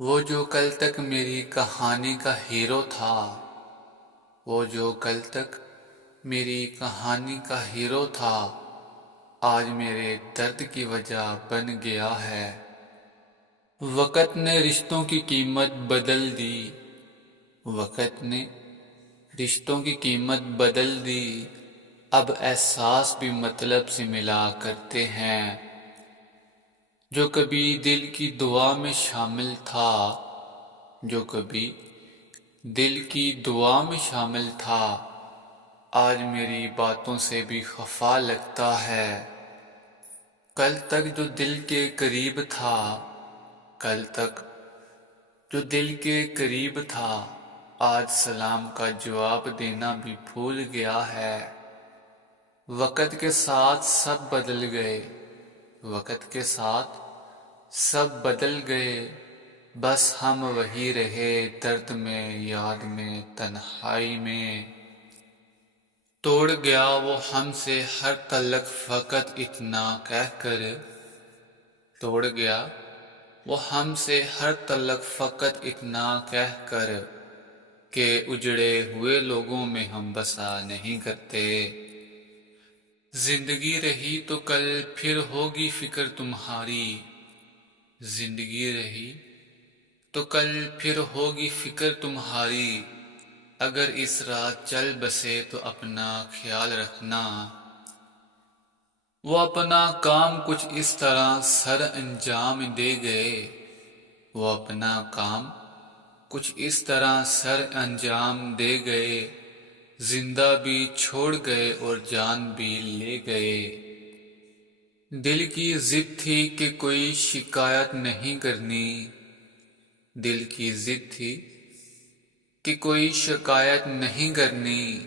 وہ جو کل تک میری کہانی کا ہیرو تھا، وہ جو کل تک میری کہانی کا ہیرو تھا، آج میرے درد کی وجہ بن گیا ہے۔ وقت نے رشتوں کی قیمت بدل دی، وقت نے رشتوں کی قیمت بدل دی، اب احساس بھی مطلب سے ملا کرتے ہیں۔ جو کبھی دل کی دعا میں شامل تھا، جو کبھی دل کی دعا میں شامل تھا، آج میری باتوں سے بھی خفا لگتا ہے۔ کل تک جو دل کے قریب تھا، کل تک جو دل کے قریب تھا، آج سلام کا جواب دینا بھی بھول گیا ہے۔ وقت کے ساتھ سب بدل گئے، وقت کے ساتھ سب بدل گئے، بس ہم وہی رہے، درد میں، یاد میں، تنہائی میں۔ توڑ گیا وہ ہم سے ہر تعلق فقط اتنا کہہ کر، توڑ گیا وہ ہم سے ہر تعلق فقط اتنا کہہ کر، کہ اجڑے ہوئے لوگوں میں ہم بسا نہیں کرتے۔ زندگی رہی تو کل پھر ہوگی فکر تمہاری، زندگی رہی تو کل پھر ہوگی فکر تمہاری، اگر اس راہ چل بسے تو اپنا خیال رکھنا۔ وہ اپنا کام کچھ اس طرح سر انجام دے گئے، وہ اپنا کام کچھ اس طرح سر انجام دے گئے، زندہ بھی چھوڑ گئے اور جان بھی لے گئے۔ دل کی ضد تھی کہ کوئی شکایت نہیں کرنی، دل کی ضد تھی کہ کوئی شکایت نہیں کرنی،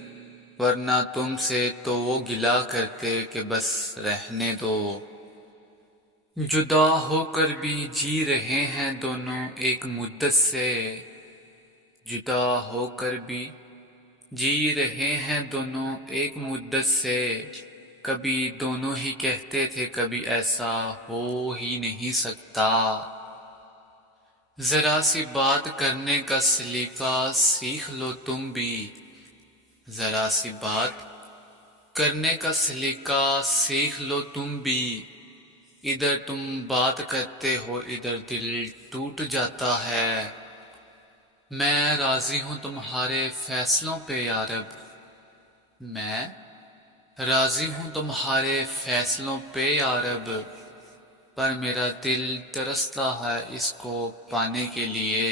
ورنہ تم سے تو وہ گلہ کرتے کہ بس رہنے دو۔ جدا ہو کر بھی جی رہے ہیں دونوں ایک مدت سے، جدا ہو کر بھی جی رہے ہیں دونوں ایک مدت سے، کبھی دونوں ہی کہتے تھے کبھی ایسا ہو ہی نہیں سکتا۔ ذرا سی بات کرنے کا سلیقہ سیکھ لو تم بھی، ذرا سی بات کرنے کا سلیقہ سیکھ لو تم بھی، ادھر تم بات کرتے ہو ادھر دل ٹوٹ جاتا ہے۔ میں راضی ہوں تمہارے فیصلوں پہ یا رب، میں راضی ہوں تمہارے فیصلوں پہ یا رب، پر میرا دل ترستا ہے اس کو پانے کے لیے۔